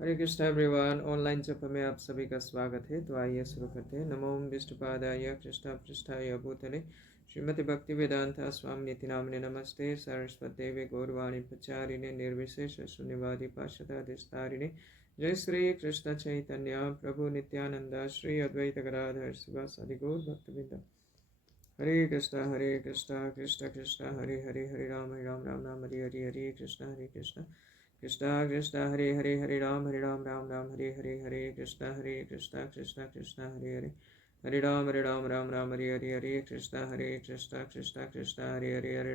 हरे Krishna everyone. Online जप में आप सभी का स्वागत है। तो आइए शुरू करते हैं। नमो विष्णुपादाय कृष्ण पृष्ठाय भूतले श्रीमति भक्ति वेदांत स्वामी निति नामने नमस्ते सरस्वती गौरवाणी प्रचारिणे निर्विशेष शून्यवादी पार्षदाधिस्तारिणे। जय श्री कृष्ण चैतन्य प्रभु नित्यानंद श्री अद्वैत गदाधर शिवासादि गौर भक्तवृंद। हरे कृष्ण कृष्ण कृष्ण हरे हरे हरे राम राम हरे हरे हरे कृष्ण कृष्ण कृष्ण हरे हरे राम राम हरे कृष्ण कृष्ण हरे राम हरे कृष्ण हरे राम कृष्ण कृष्ण हरे राम हरे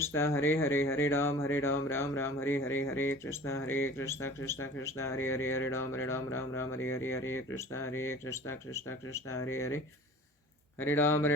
कृष्ण हरे राम हरे कृष्ण कृष्ण कृष्ण हरे राम हरे कृष्ण कृष्ण हरे राम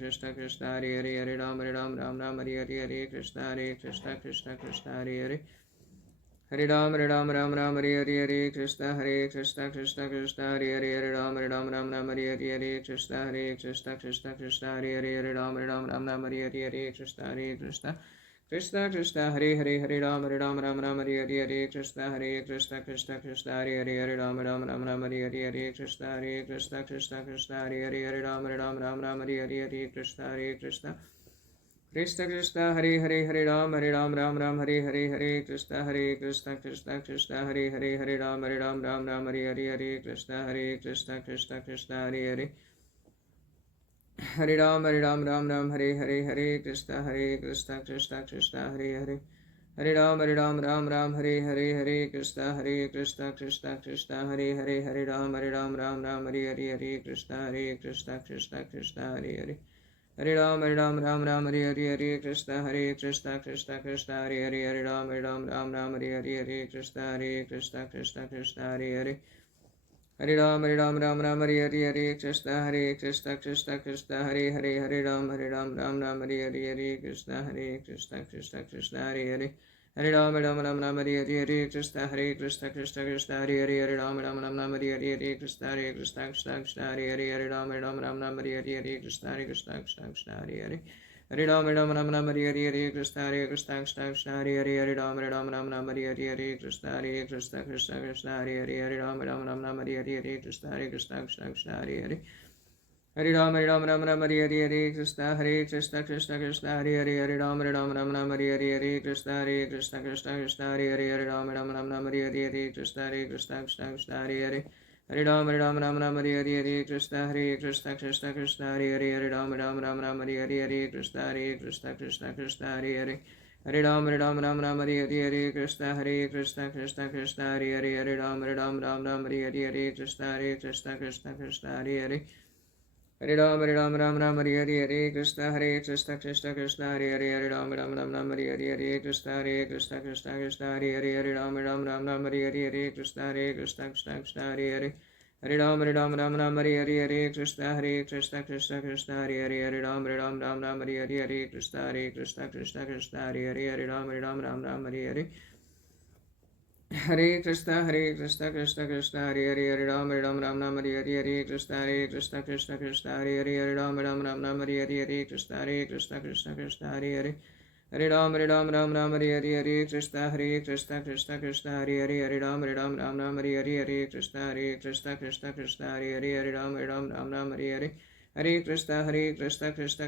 हरे कृष्ण हरे राम कृष्ण हरे कृष्ण हरे कृष्ण हरे कृष्ण हरे कृष्ण हरे कृष्ण हरे Krishna Hare Ram Ram Ram Hare Hare Krishna Krishna Krishna Hare Hare Ram Ram Hare Hare Krishna Krishna Krishna Hare Hare Ram Ram Hare Hare Krishna Krishna Krishna Hare Ram Ram Hare Hare Krishna Krishna Krishna Hare Hare Ram Ram Hare Hare Krishna Krishna Hare Hare Ram Ram Hare Hare Krishna Krishna Krishna Hare Ram Ram Hare Krishna Krishna Krishna Hare Ram Ram Hare Krishna Krishna Hare Ram Hare Krishna Krishna Hare Ram Hare Krishna Krishna Hare Ram Hare Krishna Hare Ram Hare Krishna Krishna Hare Ram Hare Krishna Hare Hare Ram Hare Krishna Krishna Hare Ram Hare Krishna Krishna Hare Hare Ram Hare Krishna Krishna Hare Ram Hare Krishna Hare Ram Hare Krishna Hare Hare Ram Hare Krishna Krishna Hare Ram Hare Krishna Hare Ram Hare Krishna Hare Hare Ram Hare Krishna Krishna Hare Ram Hare Krishna Hare Ram Hare Krishna Hare Hare Ram Hare Krishna Krishna Hare Ram Hare Krishna Hare Hare Ram Hare Krishna Krishna Hare Ram Hare Krishna Hare Hare Ram Hare Krishna Krishna Hare Ram Hare Krishna Krishna Hare Ram Hare Krishna Hare Hare Ram Hare Krishna Krishna Hare Ram Hare Krishna Hare Ram Hare Hare Krishna Krishna Hare Ram Hare Krishna Krishna Hare Ram Hare Krishna Hare Hare Ram Hare Krishna Krishna Hare Ram Hare Krishna Hare Ram Hare Hare Krishna Hare Ram Hare Krishna Hare Hare Ram Hare Krishna Krishna Hare Ram Hare Krishna Hare Ram Hare Krishna Hare Hare Ram Hare Krishna Krishna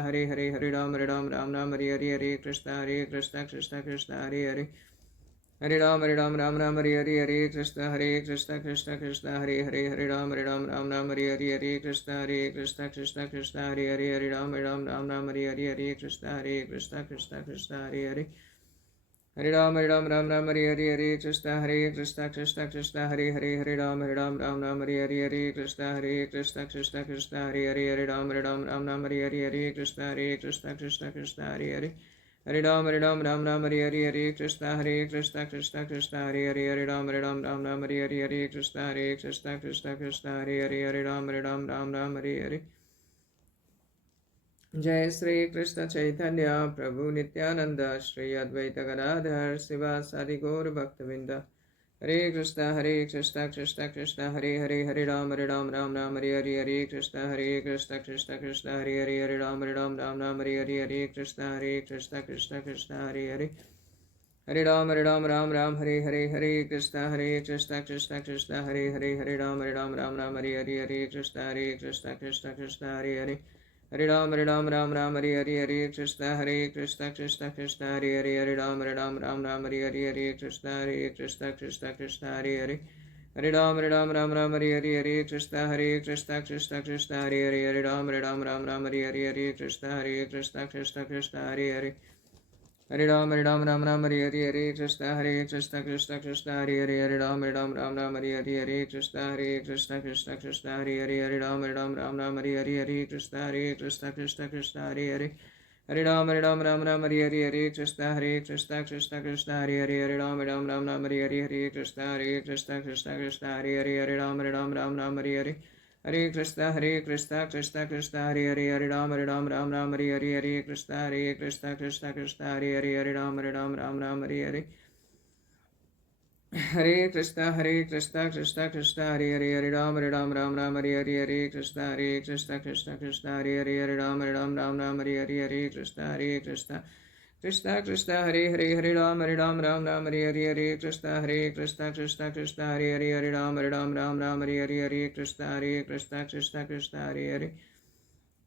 Hare Ram Hare Krishna Hare Ram Hare Krishna Hare Hare Ram Hare Krishna Krishna Hare Ram Hare Krishna Hare Ram Hare जय श्री कृष्ण चैतन्य प्रभु नित्यानंद श्री अद्वैत गदाधर शिवासादि गौर भक्तवृंद हरे Krishna Krishna Hare Hare Hare Ram Ram Hare Hare Hare Krishna Krishna Hare Hare Hare Ram Ram Hare Hare Hare Krishna Krishna Hare Hare Hare Ram Hare Hare Hare Krishna Krishna Hare Hare Hare Ram Hare Hare Hare Krishna Hare Hare Hare Ram Hare Hare Krishna Krishna Hare Hare Hare Ram Hare Hare Krishna Krishna Hare Hare Hare Ram Hare Hare Krishna Krishna Hare Hare Hare Ram Hare Hare Krishna Krishna Hare Hare Hare Ram Hare Hare Krishna Krishna Hare Hare Hare Ram Hare Hare Krishna Krishna Hare Hare Hare Ram Hare Hare Krishna Krishna Hare Hare Hare Ram Hare Hare Krishna Krishna Hare Hare Hare Ram Hare Hare Krishna Krishna Hare Hare Hare Ram Hare Hare Hare Krishna Krishna Hare Hare Hare Ram Hare Hare Krishna Krishna Hare Hare Hare Ram Hare Hare Hare Krishna Krishna Krishna Hare Hare Hare Ram Ram Ram Hare Hare Hare Krishna Krishna Krishna Hare Hare Hare Ram Ram Hare Hare Hare Krishna Krishna Krishna Hare Hare Hare Ram Ram Hare Hare Hare Krishna Krishna Krishna Hare Hare Hare Ram Ram Hare Hare Hare Krishna Krishna Hare Hare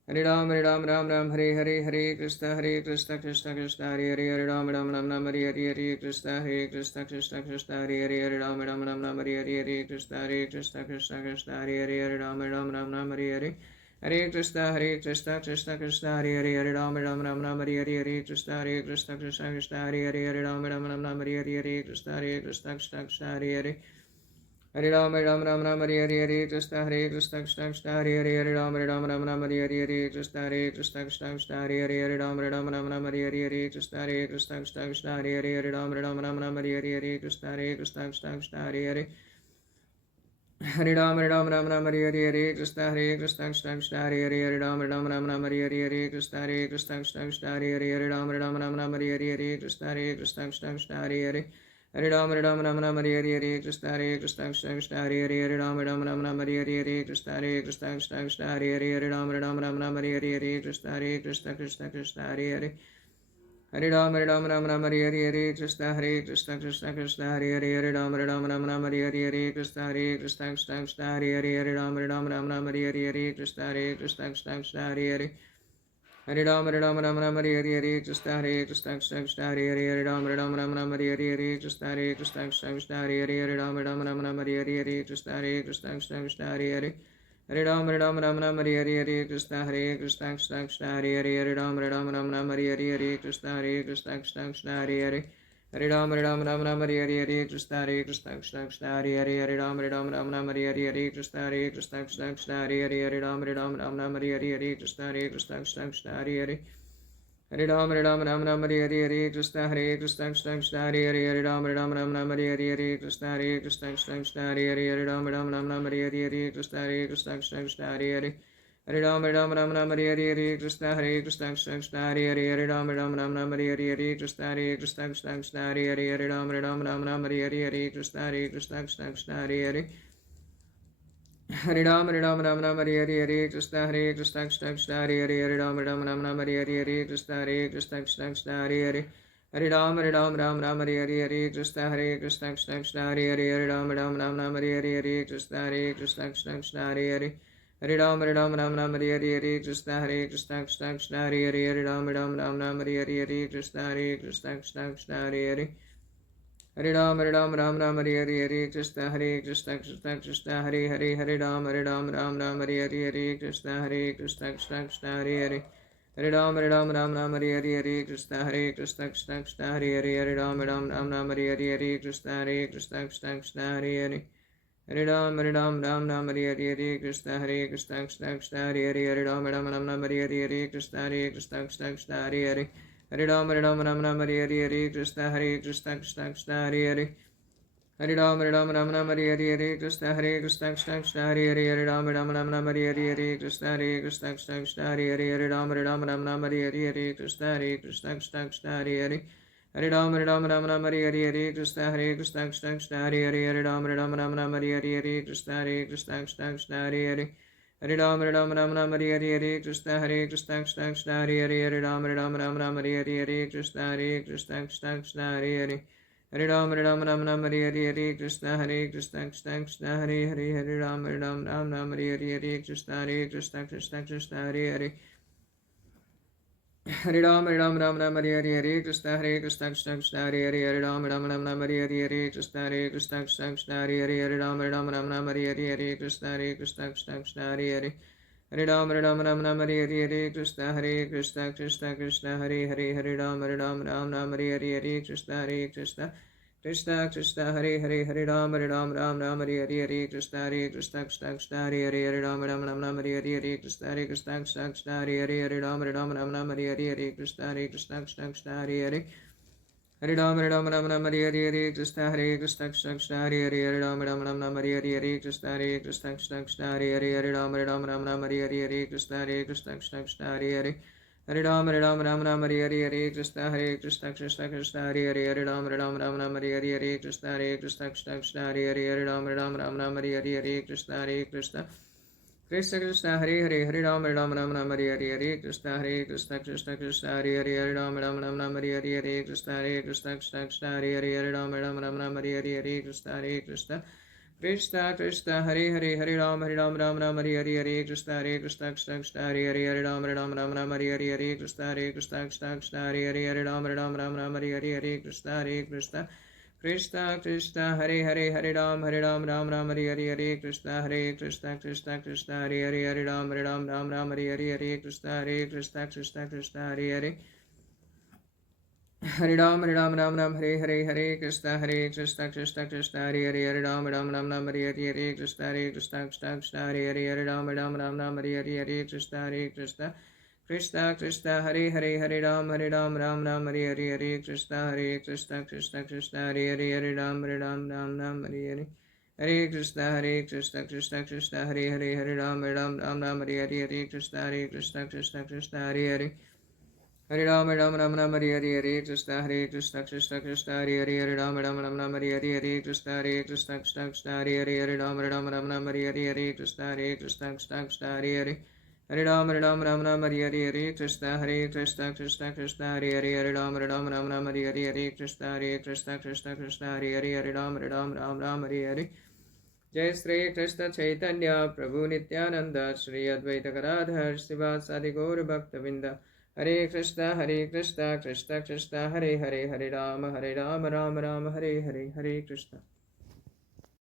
Hare Ram Hare Krishna Krishna Krishna Hare Hare Hare Ram Hare Hare Krishna Krishna Krishna Hare Hare Hare Ram Hare Hare Krishna Krishna Hare Hare Hare Ram Hare Hare Hare Krishna Krishna Krishna Hare Hare Hare Ram Hare Hare Krishna Krishna Krishna Hare Hare Hare Ram Hare Hare Krishna Krishna Hare Hare Hare Ram Hare Hare Krishna Krishna Krishna Hare Hare Hare Ram Hare Hare Krishna Krishna Krishna Hare Hare Hare Ram Hare Hare Krishna Krishna Krishna Hare Hare Hare Ram Hare Hare Krishna Krishna Krishna Hare Hare Hare Ram Hare Hare Krishna Krishna Krishna Hare Hare Hare Ram Hare Hare Krishna Krishna Krishna Hare Hare Hare Ram Hare Hare Krishna Krishna Krishna Hare Hare Hare Ram Hare Hare Krishna Krishna Krishna Hare Hare Hare Ram Hare Hare Krishna Krishna Krishna Hare Hare Hare Ram Hare Hare Krishna Krishna Krishna Hare Hare Hare Ram Hare Hare Krishna Krishna Krishna Hare Hare Hare Ram Hare Hare Krishna Krishna Krishna Hare Hare Hare Ram Hare Hare Krishna Krishna Krishna Hare Hare Hare Ram Hare Hare Krishna Krishna Krishna Hare Hare Hare Ram Hare Hare Krishna Krishna Krishna Hare Hare Hare Ram Hare Hare Krishna Krishna Krishna Hare Hare Hare Ram Hare Hare Krishna Krishna Krishna Hare Hare Hare Ram Hare Hare Krishna Krishna Krishna Hare Hare Hare Ram Hare Hare Krishna Krishna Krishna Hare Hare Hare Ram Hare Hare Krishna Krishna Krishna Hare Hare Hare Ram Hare Hare Krishna Krishna Krishna Hare Hare Hare Ram Hare Hare Krishna Krishna Krishna Hare Hare Hare Ram Hare Hare Krishna Krishna Krishna Hare Hare Hare Ram Hare Hare Krishna Krishna Krishna Hare Hare Hare Ram Hare Hare Krishna Krishna Krishna Hare Hare Hare Ram Hare Hare Krishna Krishna Krishna Hare Hare Hare Ram Hare Hare Krishna Krishna Krishna Hare Hare Hare Ram Hare Hare Krishna Krishna Krishna Hare Hare Hare Ram Hare Hare Krishna Krishna Krishna Hare Hare Hare Ram Hare Hare Krishna Krishna Krishna Hare Hare Hare Ram Hare Hare Krishna Krishna Krishna Hare Hare Hare Ram Hare Hare Krishna Krishna Krishna Hare Hare Hare Ram Hare Hare Krishna Krishna Krishna Hare Hare Hare Ram Hare Hare Krishna Krishna Krishna Hare Hare Hare Ram Hare Hare Krishna Krishna Krishna Hare Hare Hare Ram Hare Hare Krishna Krishna Krishna Hare Hare Hare Ram Hare Hare Krishna Krishna Krishna Hare Hare Hare Ram Hare Hare Krishna Krishna Krishna Hare Hare Hare Ram Hare Hare Krishna Krishna Krishna Hare Hare Hare Ram Hare Hare Krishna Krishna Krishna Hare Hare Hare Ram Hare Hare Krishna Krishna Krishna Hare Hare Hare Ram Hare Hare Krishna Krishna Krishna Hare Hare Hare Ram Hare Hare Krishna Krishna Krishna Hare Hare Hare Ram Hare Hare Krishna Krishna Krishna Hare Hare Hare Ram Hare Hare Krishna Krishna Krishna Hare Hare Hare Ram Hare Hare Krishna Krishna Krishna Hare Hare Hare Ram Hare Hare Krishna Krishna Krishna Hare Hare Hare Ram Hare Hare Krishna Krishna Krishna Hare Hare Hare Ram Hare Hare Krishna Krishna Krishna Hare Hare Hare Ram Hare Hare Krishna Krishna Krishna Hare Hare Hare Ram Hare Hare Krishna Krishna Krishna Hare Hare Hare Ram Hare Hare Krishna Krishna Krishna Hare Hare Hare Ram Hare Hare Krishna Krishna Krishna Hare Hare Hare Ram Hare Hare Krishna Krishna Krishna Hare Hare Hare Ram Hare Hare Krishna Krishna Krishna Hare Hare Hare Ram Hare Hare Krishna Krishna Krishna Hare Hare Hare Ram Hare Hare Krishna Krishna Krishna Hare Hare Hare Ram Hare Hare Krishna Krishna Krishna Hare Hare Hare Ram Hare Hare Krishna Krishna Krishna Hare Hare Hare Ram Hare Hare Krishna Krishna Krishna Hare Hare Hare Ram Ram Ram Hare Hare Hare Krishna Krishna Krishna Hare Hare Hare Ram Ram Hare Hare Krishna Krishna Krishna Hare Hare Hare Ram Ram Hare Hare Krishna Krishna Krishna Krishna Hare Hare Hare Ram Ram Hare Hare Krishna Krishna Krishna Hare Hare Hare Ram Ram Hare Hare Krishna Krishna Krishna Hare Hare Hare Ram Ram Hare Hare Krishna Krishna Krishna Krishna Hare Hare Hare Ram Ram Hare Hare Krishna Krishna Krishna Hare Hare Hare Ram Ram Hare Hare Krishna Krishna Krishna Hare Hare Hare Ram Ram Hare Hare Krishna Krishna Krishna Krishna Hare Hare Hare Ram Ram Hare Hare Krishna Krishna Krishna Hare Hare Hare Ram Ram Hare Hare Krishna Krishna Krishna Hare Hare Hare Ram Hare Hare Krishna Krishna Krishna Hare Hare Hare Ram Hare Hare Krishna Krishna Krishna Hare Hare Hare Ram Hare Hare Krishna Krishna Krishna Krishna Hare Hare Ram Hare Hare Krishna Krishna Krishna Hare Hare Hare Ram Hare Hare Hare Krishna Krishna Hare Hare Ram Hare Hare Krishna Krishna Hare Hare Hare Ram Hare Hare Krishna Krishna Krishna Hare Hare Hare Ram Hare Hare Krishna Krishna Krishna Hare Hare Hare Ram Hare Hare Krishna Krishna Krishna Hare Hare Hare Ram Hare Hare Krishna Krishna Krishna Hare Hare Hare Ram Hare Hare Krishna Krishna Hare Hare Hare Ram Hare Hare Jai Sri Krishna Chaitanya Prabhu Nityananda Shri Advaita Gadadhar Sivasadi Gaura Bhaktavinda Hare Krishna Krishna Krishna Hare Hare Hare Rama Rama Rama Hare Hare Hare Krishna